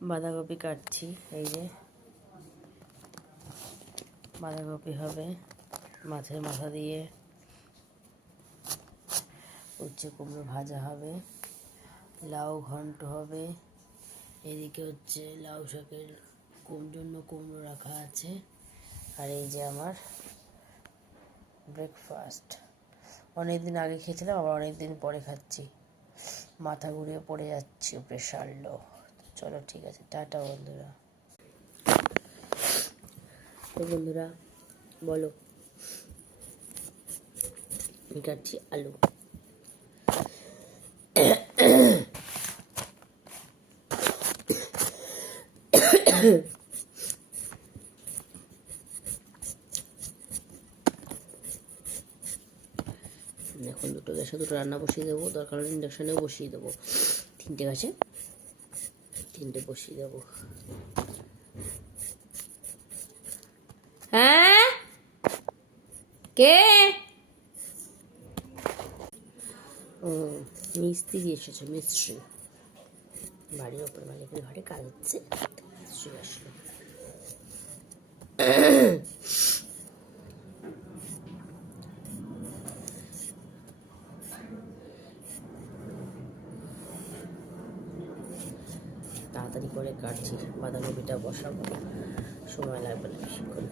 বাঁধাকপি কাটছি, এই যে বাঁধাকপি হবে, মাছের মাথা দিয়ে উচ্ছে কুমড়ো ভাজা হবে, লাউ ঘন্ট হবে, এদিকে হচ্ছে লাউ শাকের জন্য কুমড়ো রাখা আছে, আর এই যে আমার ব্রেকফাস্ট। অনেকদিন আগে খেয়েছিলাম, আবার অনেকদিন পরে খাচ্ছি, মাথা ঘুরিয়ে পড়ে যাচ্ছি, প্রেশার লো। চলো ঠিক আছে, টাটা বন্ধুরা। তো বন্ধুরা বলো, আমি কাটছি আলু। এখন দুটো গ্যাসে দুটো রান্না বসিয়ে দেবো, দরকার হলে ইন্ডাকশানেও বসিয়ে দেবো, 3টে গাছে 3টে বসিয়ে দেবো। হ্যাঁ, কে? ও, মিস্ত্রি এসেছে, মিস্ত্রি বাড়ির ওপর মালিকের ঘরে কাজ হচ্ছে, মিস্ত্রি আসলো। তাড়াতাড়ি করে কাটছি, বাঁধাকপিটা বসাবো, সময় লাগবে না বেশিক্ষণ।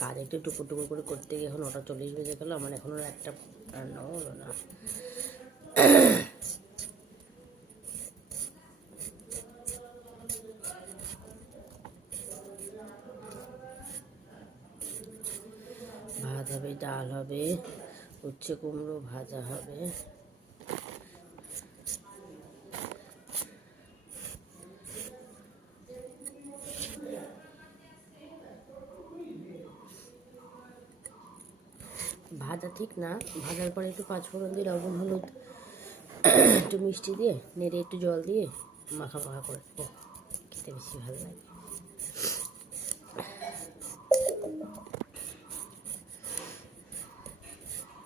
কাজ একটু টুকুর টুকুর করে করতে গিয়ে এখন 9টা 40 বেজে গেলো, আমার এখনও একটা রান্নাও হলো না। ভাত হবে, ডাল হবে, উচ্ছে কুমড়ো ভাজা হবে, ভাজা ঠিক না, ভাজার পরে একটু 5 ফোড়ন দিয়ে লবণ হলুদ একটু মিষ্টি দিয়ে নেড়ে একটু জল দিয়ে মাখা মাখা করে দেবো, খেতে বেশি ভালো লাগে।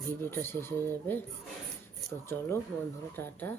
ভিডিওটা শেষ হয়ে যাবে, তো চলো বন্ধুরা, টাটা।